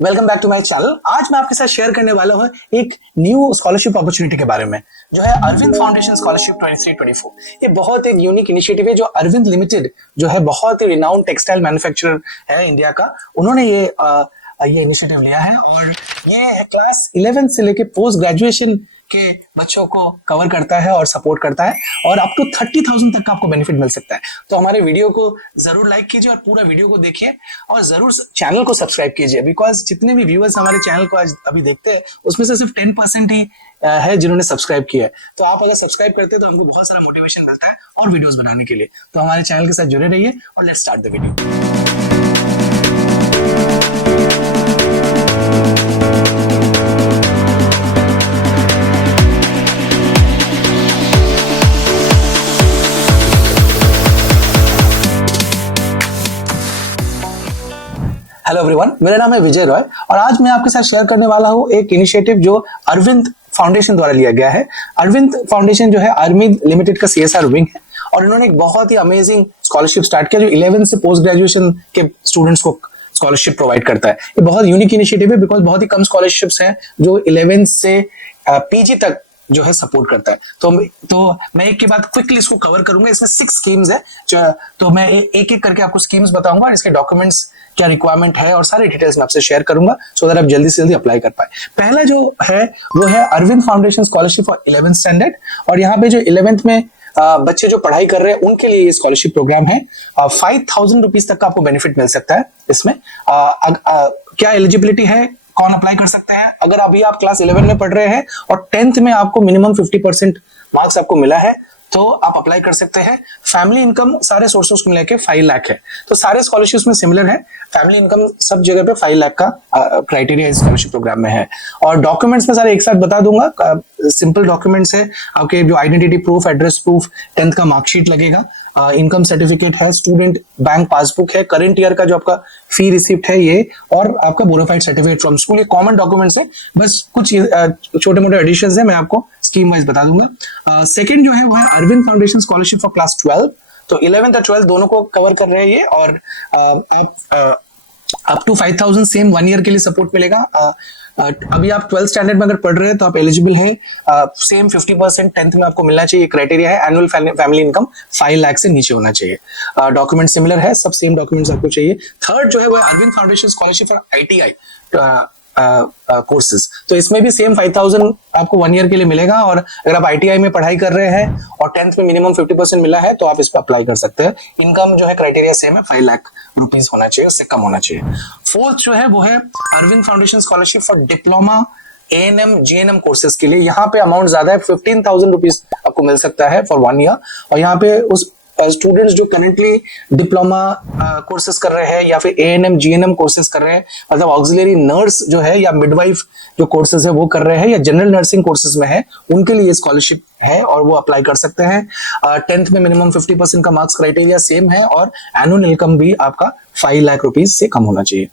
Welcome back to my channel. आज मैं आपके साथ शेयर करने वाला हूँ एक न्यू स्कॉलरशिप अपॉर्चुनिटी के बारे में, जो है अरविंद फाउंडेशन स्कॉलरशिप 23-24। ये बहुत एक यूनिक इनिशिएटिव है जो अरविंद लिमिटेड जो है बहुत ही रिनाउंड टेक्सटाइल मैन्युफैक्चरर है इंडिया का, उन्होंने ये इनिशिएटिव लिया है और ये क्लास 11 से लेके पोस्ट ग्रेजुएशन के बच्चों को कवर करता है और सपोर्ट करता है और अप टू 30,000 तक का आपको बेनिफिट मिल सकता है। तो हमारे वीडियो को जरूर लाइक कीजिए और पूरा वीडियो को देखिए और जरूर चैनल को सब्सक्राइब कीजिए, बिकॉज जितने भी व्यूअर्स हमारे चैनल को आज अभी देखते हैं उसमें से सिर्फ 10% ही है जिन्होंने सब्सक्राइब किया है। तो आप अगर सब्सक्राइब करते हैं तो हमको बहुत सारा मोटिवेशन मिलता है और वीडियोस बनाने के लिए। तो हमारे चैनल के साथ जुड़े रहिए और let's start the video. Hello everyone, मेरा नाम है विजय रॉय और आज मैं आपके साथ शेयर करने वाला हूँ एक इनिशिएटिव जो अरविंद फाउंडेशन द्वारा लिया गया है। अरविंद फाउंडेशन जो है अरविंद लिमिटेड का CSR विंग है और इन्होंने एक बहुत ही अमेजिंग स्कॉलरशिप स्टार्ट किया जो 11 से पोस्ट ग्रेजुएशन के स्टूडेंट्स को स्कॉलरशिप प्रोवाइड करता है। ये बहुत यूनिक इनिशिएटिव है बिकॉज बहुत ही कम स्कॉलरशिप्स हैं जो 11 से PG तक जो है सपोर्ट करता है। तो मैं एक के बाद क्विकली इसको कवर करूंगा। इसमें 6 स्कीम्स है, तो मैं एक एक करके आपको स्कीम्स बताऊंगा और इसके डॉक्यूमेंट्स क्या रिक्वायरमेंट है और सारे डिटेल्स मैं आपसे शेयर करूंगा सो दैट आप जल्दी से जल्दी अप्लाई कर पाए। पहला जो है वो है Arvind Foundation scholarship for 11th standard और यहाँ पे जो 11th में बच्चे जो पढ़ाई कर रहे हैं उनके लिए ये स्कॉलरशिप प्रोग्राम है। 5,000 रुपीज तक का आपको बेनिफिट मिल सकता है इसमें। क्या एलिजिबिलिटी है, कौन अप्लाई कर सकते हैं? अगर अभी आप क्लास 11 में पढ़ रहे हैं और 10th में आपको मिनिमम 50% मार्क्स आपको मिला है तो आप अप्लाई कर सकते हैं। फैमिली इनकम सारे सोर्सेस को मिलाकर 5 लाख है, तो सारे स्कॉलरशिप्स में सिमिलर है। फैमिली इनकम सब जगह पे 5 लाख का क्राइटेरिया इस स्कॉलरशिप प्रोग्राम में है। और डॉक्यूमेंट्स में सारे एक साथ बता दूंगा। सिंपल डॉक्यूमेंट्स है आपके, जो identity proof, address proof, 10th का मार्कशीट लगेगा, इनकम सर्टिफिकेट है, स्टूडेंट बैंक पासबुक है, करंट ईयर का जो आपका फी रिसिप्ट है ये, और आपका बोनाफाइड सर्टिफिकेट फ्रॉम स्कूल। ये कॉमन डॉक्यूमेंट्स है, बस कुछ छोटे मोटे एडिशंस है, मैं आपको स्कीम वाइज बता दूंगा। सेकंड जो है वो है Arvind Foundation scholarship for class 12। तो 11th और 12th दोनों को कवर कर रहे हैं ये, और आप अप टू 5,000 सेम 1 ईयर के लिए सपोर्ट मिलेगा। अभी आप 12th स्टैंडर्ड में अगर पढ़ रहे हैं तो आप एलिजिबल हैं। सेम 50% 10th में आपको मिलना चाहिए, क्राइटेरिया है। एनुअल फैमिली इनकम 5 लाख से नीचे होना चाहिए। डॉक्यूमेंट सिमिलर है, सब सेम डॉक्यूमेंट्स आपको चाहिए। थर्ड जो है वो Arvind Foundation scholarship for ITI courses. तो इसमें भी सेम 5,000 आपको 1 ईयर के लिए मिलेगा, और अगर आप ITI में पढ़ाई कर रहे हैं और 10th में मिनिमम 50% मिला है तो आप इस पर अप्लाई कर सकते हैं। इनकम जो है क्राइटेरिया सेम है, 5 लाख रुपीज होना चाहिए, उससे कम होना चाहिए। फोर्थ जो है वो है Arvind Foundation scholarship for diploma ANM GNM courses के लिए। यहाँ पे अमाउंट ज्यादा है, 15,000 रुपीज आपको मिल सकता है फॉर 1 ईयर। और यहाँ पे उस स्टूडेंट्स जो करेंटली डिप्लोमा कोर्सेज कर रहे हैं या फिर ANM GNM कोर्सेज कर रहे हैं, मतलब ऑक्सिलरी नर्स जो है या मिडवाइफ जो कोर्सेज है वो कर रहे हैं या जनरल नर्सिंग कोर्सेज में है, उनके लिए स्कॉलरशिप है और वो अप्लाई कर सकते हैं। 10th में मिनिमम 50% का मार्क्स क्राइटेरिया सेम है और एनुअल इनकम भी आपका 5 लाख रुपीज से कम होना चाहिए।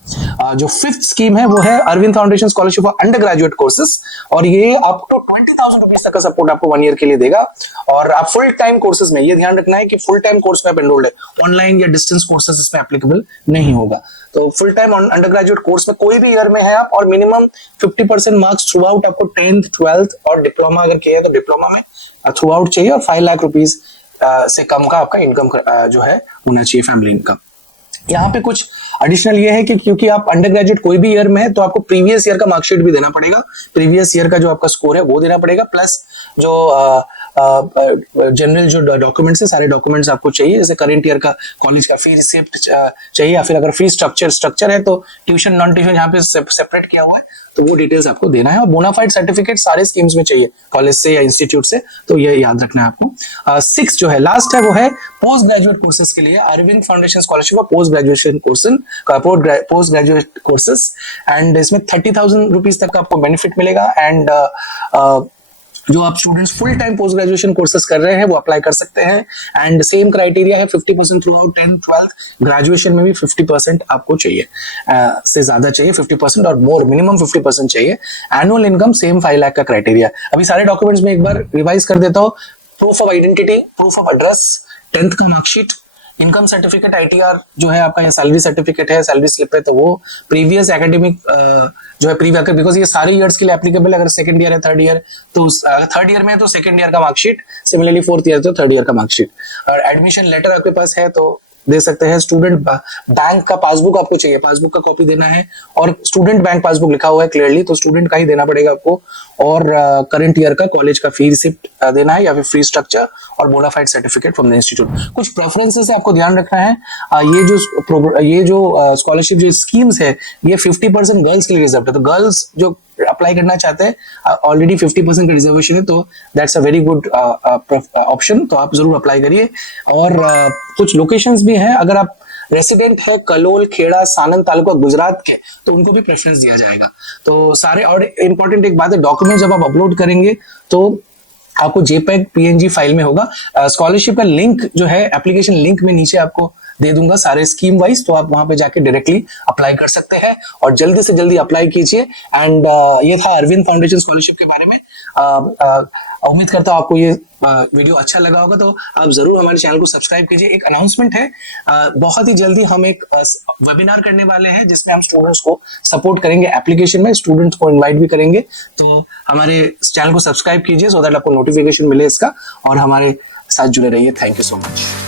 जो 5th स्कीम है वो है Arvind Foundation scholarship for undergraduate courses, और ये अप टू 20,000 रुपीज तक का सपोर्ट आपको 1 ईयर के लिए देगा। और आप फुल टाइम कोर्सेज में, ये ध्यान रखना है कि फुल टाइम कोर्स में आप एनरोल्ड है, ऑनलाइन या डिस्टेंस कोर्सेज इसमें एप्लीकेबल नहीं होगा। तो full time under graduate course में कोई भी ईयर में है आप, और मिनिमम 50% मार्क्स थ्रू आउट आपको 10th 12th और डिप्लोमा अगर किया है तो डिप्लोमा में थ्रू आउट चाहिए, और 5 लाख रुपीज से कम का आपका इनकम जो है होना चाहिए, फैमिली इनकम। यहाँ पे कुछ एडिशनल ये है कि क्योंकि आप अंडर ग्रेजुएट कोई भी ईयर में है तो आपको प्रीवियस ईयर का मार्कशीट भी देना पड़ेगा, प्रीवियस ईयर का जो आपका स्कोर है वो देना पड़ेगा, प्लस जो जनरल जो डॉक्यूमेंट्स है सारे डॉक्यूमेंट्स आपको चाहिए, जैसे करंट ईयर का कॉलेज का फी रिसिप्ट चाहिए, या फिर अगर फी स्ट्रक्चर है तो ट्यूशन नॉन ट्यूशन यहाँ पे सेपरेट किया हुआ है तो वो डिटेल्स आपको देना है। और बोनाफाइड सर्टिफिकेट सारे स्कीम्स में चाहिए, कॉलेज से या इंस्टीट्यूट से, तो ये याद रखना है आपको। 6 जो है लास्ट है वो है पोस्ट ग्रेजुएट कोर्सेज के लिए Arvind Foundation scholarship for postgraduate courses, and इसमें 30,000 रुपीज तक का आपको बेनिफिट मिलेगा। एंड जो आप students full time post graduation courses कर रहे हैं वो अप्लाई कर सकते हैं। एंड सेम क्राइटेरिया है, 50% through out 10th 12th, graduation में भी 50% आपको चाहिए, से ज्यादा चाहिए, 50% और मोर, मिनिमम 50% चाहिए। एनुअल इनकम सेम 5 लाख का क्राइटेरिया। अभी सारे डॉक्यूमेंट्स में एक बार रिवाइज कर देता हूँ। Proof of identity, proof of address, 10th का मार्कशीट, इनकम सर्टिफिकेट आईटीआर जो है आपका, या सैलरी सर्टिफिकेट है, सैलरी स्लिप है, तो वो प्रीवियस एकेडमिक जो है प्रीवियस, बिकॉज ये सारे ईयर्स के लिए एप्लीकेबल है। अगर सेकंड ईयर है, थर्ड ईयर, तो थर्ड ईयर में है तो सेकंड ईयर का मार्कशीट, सिमिलरली फोर्थ ईयर तो थर्ड ईयर का मार्कशीट। और एडमिशन लेटर आपके पास है तो दे सकते हैं। स्टूडेंट बैंक का पासबुक आपको चाहिए, पासबुक का कॉपी देना है, और स्टूडेंट बैंक पासबुक लिखा हुआ है क्लियरली, तो स्टूडेंट का ही देना पड़ेगा आपको। और करंट ईयर का कॉलेज का फी रिसिप्ट देना है, या फिर फी स्ट्रक्चर और bonafide certificate from the institute. कुछ प्रेफरेंसेस है आपको ध्यान रखना है। ये जो स्कॉलरशिप जो स्कीम्स है, ये 50% गर्ल्स के लिए रिजर्व है। तो गर्ल्स जो अप्लाई करना चाहते हैं, ऑलरेडी 50% का रिजर्वेशन है, तो that's a very good option, तो आप जरूर अप्लाई करिए। और कुछ लोकेशंस भी हैं, अगर आप रेसिडेंट है कलोल, खेड़ा, सानंद तालुका गुजरात के, तो उनको भी प्रेफरेंस दिया जाएगा। तो सारे, और इंपॉर्टेंट एक बात है, डॉक्यूमेंट जब आप अपलोड करेंगे तो आपको जेपीईजी पीएनजी फाइल में होगा। स्कॉलरशिप का लिंक जो है, एप्लीकेशन लिंक में नीचे आपको दे दूंगा सारे स्कीम वाइज, तो आप वहां पे जाके डायरेक्टली अप्लाई कर सकते हैं, और जल्दी से जल्दी अप्लाई कीजिए। एंड ये था अरविंद फाउंडेशन स्कॉलरशिप के बारे में। उम्मीद करता हूँ आपको ये वीडियो अच्छा लगा होगा, तो आप जरूर हमारे चैनल को सब्सक्राइब कीजिए। एक अनाउंसमेंट है, बहुत ही जल्दी हम एक वेबिनार करने वाले हैं, जिसमें हम स्टूडेंट्स को सपोर्ट करेंगे एप्लीकेशन में, स्टूडेंट्स को इनवाइट भी करेंगे। तो हमारे चैनल को सब्सक्राइब कीजिए, सो दैट आपको नोटिफिकेशन मिले इसका, और हमारे साथ जुड़े रहिए। Thank you so much.